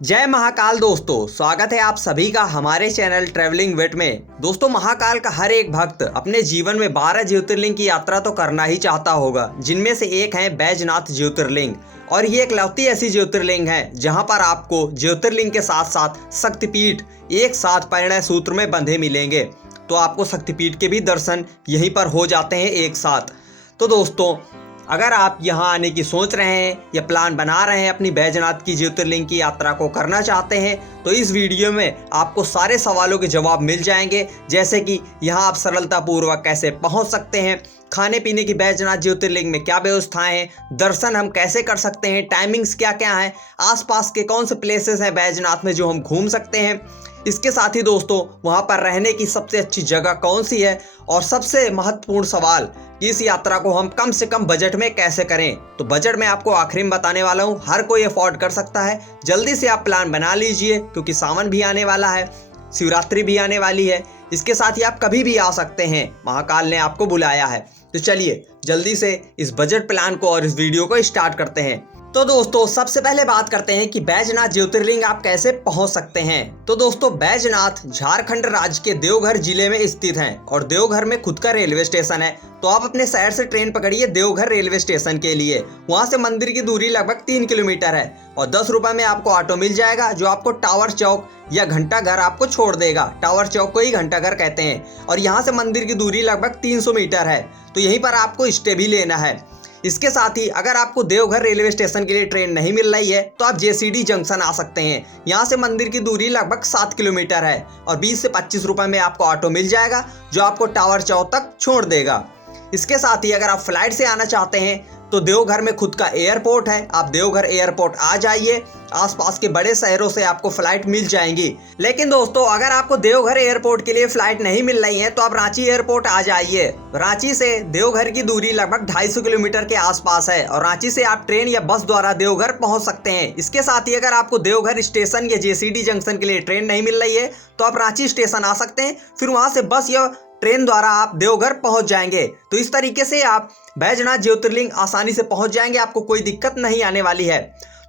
जय महाकाल दोस्तों, स्वागत है आप सभी का हमारे चैनल ट्रैवलिंग विद में। दोस्तों, महाकाल का हर एक भक्त अपने जीवन में 12 ज्योतिर्लिंग की यात्रा तो करना ही चाहता होगा, जिनमें से एक है बैजनाथ ज्योतिर्लिंग। और ये एकलौती ऐसी ज्योतिर्लिंग है जहां पर आपको ज्योतिर्लिंग के साथ साथ शक्तिपीठ एक साथ परिणय सूत्र में बंधे मिलेंगे। तो आपको शक्तिपीठ के भी दर्शन यहीं पर हो जाते हैं एक साथ। तो दोस्तों, अगर आप यहाँ आने की सोच रहे हैं या प्लान बना रहे हैं, अपनी बैजनाथ की ज्योतिर्लिंग की यात्रा को करना चाहते हैं, तो इस वीडियो में आपको सारे सवालों के जवाब मिल जाएंगे। जैसे कि यहाँ आप सरलतापूर्वक कैसे पहुँच सकते हैं, खाने पीने की बैजनाथ ज्योतिर्लिंग में क्या व्यवस्थाएं हैं, दर्शन हम कैसे कर सकते हैं, टाइमिंग्स क्या क्या हैं, आसपास के कौन से प्लेसेस हैं बैजनाथ में जो हम घूम सकते हैं। इसके साथ ही दोस्तों, वहाँ पर रहने की सबसे अच्छी जगह कौन सी है, और सबसे महत्वपूर्ण सवाल कि इस यात्रा को हम कम से कम बजट में कैसे करें। तो बजट में आपको आखिरी में बताने वाला हूँ, हर कोई अफोर्ड कर सकता है। जल्दी से आप प्लान बना लीजिए, क्योंकि सावन भी आने वाला है, शिवरात्रि भी आने वाली है। इसके साथ ही आप कभी भी आ सकते हैं, महाकाल ने आपको बुलाया है। तो चलिए जल्दी से इस बजट प्लान को और इस वीडियो को स्टार्ट करते हैं। तो दोस्तों, सबसे पहले बात करते हैं कि बैजनाथ ज्योतिर्लिंग आप कैसे पहुंच सकते हैं। तो दोस्तों, बैजनाथ झारखंड राज्य के देवघर जिले में स्थित है और देवघर में खुद का रेलवे स्टेशन है। तो आप अपने शहर से ट्रेन पकड़िए देवघर रेलवे स्टेशन के लिए। वहां से मंदिर की दूरी लगभग 3 किलोमीटर है और 10 रुपए में आपको ऑटो मिल जाएगा, जो आपको टावर चौक या घंटा घर आपको छोड़ देगा। टावर चौक को ही घंटा घर कहते हैं। और यहाँ से मंदिर की दूरी लगभग 300 मीटर है। तो यहीं पर आपको स्टे भी लेना है। इसके साथ ही अगर आपको देवघर रेलवे स्टेशन के लिए ट्रेन नहीं मिल रही है, तो आप जेसीडी जंक्शन आ सकते हैं। यहाँ से मंदिर की दूरी लगभग 7 किलोमीटर है और 20 से 25 रुपए में आपको ऑटो मिल जाएगा, जो आपको टावर चौक तक छोड़ देगा। इसके साथ ही अगर आप फ्लाइट से आना चाहते हैं, तो देवघर में खुद का एयरपोर्ट है। आप देवघर एयरपोर्ट आ जाइए, आसपास के बड़े शहरों से आपको फ्लाइट मिल जाएंगी। लेकिन दोस्तों, अगर आपको देवघर एयरपोर्ट के लिए फ्लाइट नहीं मिल रही है, तो आप रांची एयरपोर्ट आ जाइए। रांची से देवघर की दूरी लगभग 250 किलोमीटर के आसपास है और रांची से आप ट्रेन या बस द्वारा देवघर पहुंच सकते हैं। इसके साथ ही अगर आपको देवघर स्टेशन या जेसीडी जंक्शन के लिए ट्रेन नहीं मिल रही है, तो आप रांची स्टेशन आ सकते हैं। फिर वहां से बस या ट्रेन द्वारा आप देवघर पहुंच जाएंगे। तो इस तरीके से आप बैजनाथ ज्योतिर्लिंग आसानी से पहुंच जाएंगे, आपको कोई दिक्कत नहीं आने वाली है।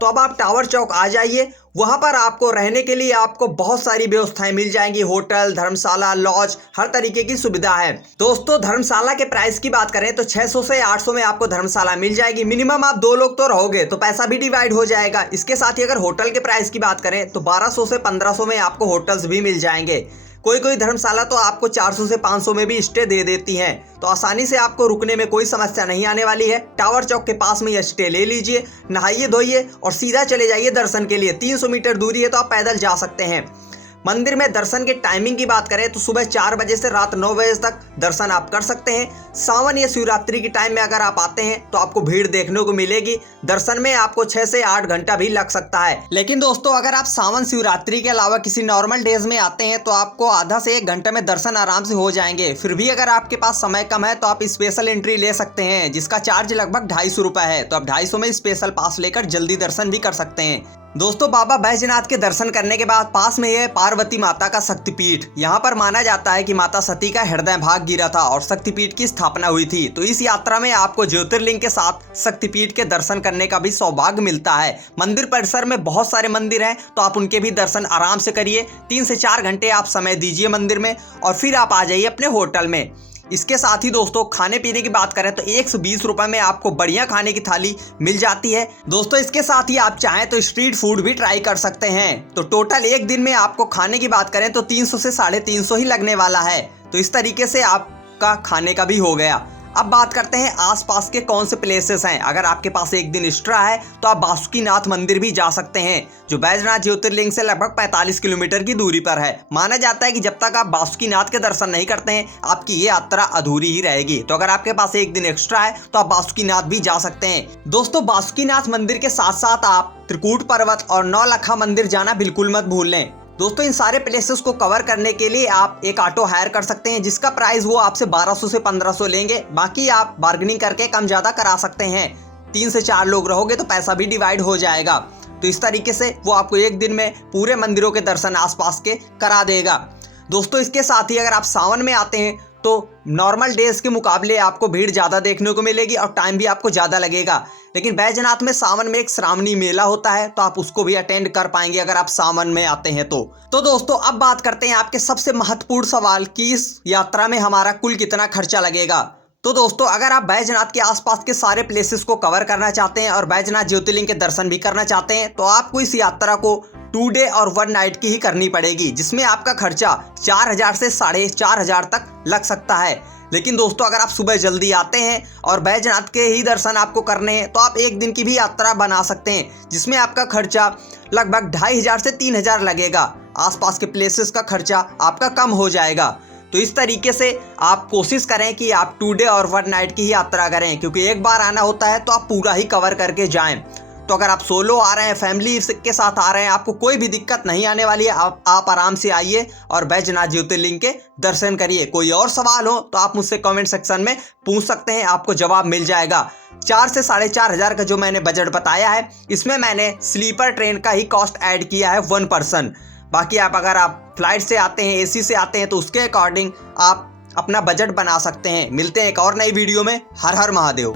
तो अब आप टावर चौक आ जाइए। वहां पर आपको रहने के लिए आपको बहुत सारी व्यवस्थाएं मिल जाएंगी, होटल, धर्मशाला, लॉज, हर तरीके की सुविधा है। दोस्तों, धर्मशाला के प्राइस की बात करें तो 600 से 800 में आपको धर्मशाला मिल जाएगी। मिनिमम आप 2 लोग तो रहोगे, तो पैसा भी डिवाइड हो जाएगा। इसके साथ ही अगर होटल के प्राइस की बात करें तो 1200 से 1500 में आपको होटल्स भी मिल जाएंगे। कोई कोई धर्मशाला तो आपको 400 से 500 में भी स्टे दे देती हैं। तो आसानी से आपको रुकने में कोई समस्या नहीं आने वाली है। टावर चौक के पास में ये स्टे ले लीजिए, नहाइए धोइए और सीधा चले जाइए दर्शन के लिए। 300 मीटर दूरी है, तो आप पैदल जा सकते हैं। मंदिर में दर्शन के टाइमिंग की बात करें तो सुबह 4 बजे से रात 9 बजे तक दर्शन आप कर सकते हैं। सावन या शिवरात्रि के टाइम में अगर आप आते हैं तो आपको भीड़ देखने को मिलेगी। दर्शन में आपको 6 से 8 घंटा भी लग सकता है। लेकिन दोस्तों, अगर आप सावन शिवरात्रि के अलावा किसी नॉर्मल डेज में आते हैं, तो आपको आधा से 1 घंटे में दर्शन आराम से हो जाएंगे। फिर भी अगर आपके पास समय कम है, तो आप स्पेशल एंट्री ले सकते हैं, जिसका चार्ज लगभग 250 रुपए है। तो आप 250 में स्पेशल पास लेकर जल्दी दर्शन भी कर सकते हैं। दोस्तों, बाबा बैजनाथ के दर्शन करने के बाद पास में है पार्वती माता का शक्तिपीठ। यहाँ पर माना जाता है कि माता सती का हृदय भाग गिरा था और शक्तिपीठ की स्थापना हुई थी। तो इस यात्रा में आपको ज्योतिर्लिंग के साथ शक्तिपीठ के दर्शन करने का भी सौभाग्य मिलता है। मंदिर परिसर में बहुत सारे मंदिर हैं, तो आप उनके भी दर्शन आराम से करिए। 3 से 4 घंटे आप समय दीजिए मंदिर में और फिर आप आ जाइए अपने होटल में। इसके साथ ही दोस्तों, खाने पीने की बात करें तो 120 रुपए में आपको बढ़िया खाने की थाली मिल जाती है। दोस्तों, इसके साथ ही आप चाहें तो स्ट्रीट फूड भी ट्राई कर सकते हैं। तो टोटल एक दिन में आपको खाने की बात करें तो 300 से 350 ही लगने वाला है। तो इस तरीके से आपका खाने का भी हो गया। अब बात करते हैं आसपास के कौन से प्लेसेस हैं। अगर आपके पास एक दिन एक्स्ट्रा है, तो आप बासुकीनाथ मंदिर भी जा सकते हैं, जो बैजनाथ ज्योतिर्लिंग से लगभग 45 किलोमीटर की दूरी पर है। माना जाता है कि जब तक आप बासुकीनाथ के दर्शन नहीं करते हैं, आपकी ये यात्रा अधूरी ही रहेगी। तो अगर आपके पास एक दिन एक्स्ट्रा है, तो आप बासुकीनाथ भी जा सकते हैं। दोस्तों, बासुकीनाथ मंदिर के साथ साथ आप त्रिकूट पर्वत और नौलखा मंदिर जाना बिल्कुल मत भूलें। दोस्तों, इन सारे प्लेसेस को कवर करने के लिए आप एक ऑटो हायर कर सकते हैं, जिसका प्राइस वो आपसे 1200 से 1500 लेंगे। बाकी आप बार्गेनिंग करके कम ज़्यादा करा सकते हैं। 3 से 4 लोग रहोगे तो पैसा भी डिवाइड हो जाएगा। तो इस तरीके से वो आपको एक दिन में पूरे मंदिरों के दर्शन आसपास के करा देगा। दोस्तों, इसके साथ ही अगर आप सावन में आते हैं, तो नॉर्मल डेज के मुकाबले आपको भीड़ ज़्यादा देखने को मिलेगी और टाइम भी आपको ज़्यादा लगेगा। लेकिन बैजनाथ में सावन में एक श्रावणी मेला होता है, तो आप उसको भी अटेंड कर पाएंगे अगर आप सावन में आते हैं तो दोस्तों अब बात करते हैं आपके सबसे महत्वपूर्ण सवाल कि इस यात्रा में हमारा कुल कितना खर्चा लगेगा। तो दोस्तों अगर आप बैजनाथ के आसपास के सारे प्लेसेस को कवर करना चाहते हैं और बैजनाथ ज्योतिर्लिंग के दर्शन भी करना चाहते हैं तो आपको इस यात्रा को 2 डे और 1 नाइट की ही करनी पड़ेगी, जिसमें आपका खर्चा 4,000 से 4,500 तक लग सकता है। लेकिन दोस्तों अगर आप सुबह जल्दी आते हैं और बैजनाथ के ही दर्शन आपको करने हैं तो आप एक दिन की भी यात्रा बना सकते हैं, जिसमें आपका खर्चा लगभग 2,500 से 3,000 लगेगा। आसपास के प्लेसेस का खर्चा आपका कम हो जाएगा। तो इस तरीके से आप कोशिश करें कि आप 2 डे और 1 नाइट की ही यात्रा करें, क्योंकि एक बार आना होता है तो आप पूरा ही कवर करके जाएं। तो अगर आप सोलो आ रहे हैं, फैमिली के साथ आ रहे हैं, आपको कोई भी दिक्कत नहीं आने वाली है। आप आराम से आइए और बैजनाथ ज्योतिर्लिंग के दर्शन करिए। कोई और सवाल हो तो आप मुझसे कमेंट सेक्शन में पूछ सकते हैं, आपको जवाब मिल जाएगा। 4 से 4,500 का जो मैंने बजट बताया है, इसमें मैंने स्लीपर ट्रेन का ही कॉस्ट ऐड किया है 1 पर्सन। बाकी अगर आप फ्लाइट से आते हैं, एसी से आते हैं तो उसके अकॉर्डिंग आप अपना बजट बना सकते हैं। मिलते हैं एक और नई वीडियो में। हर हर महादेव।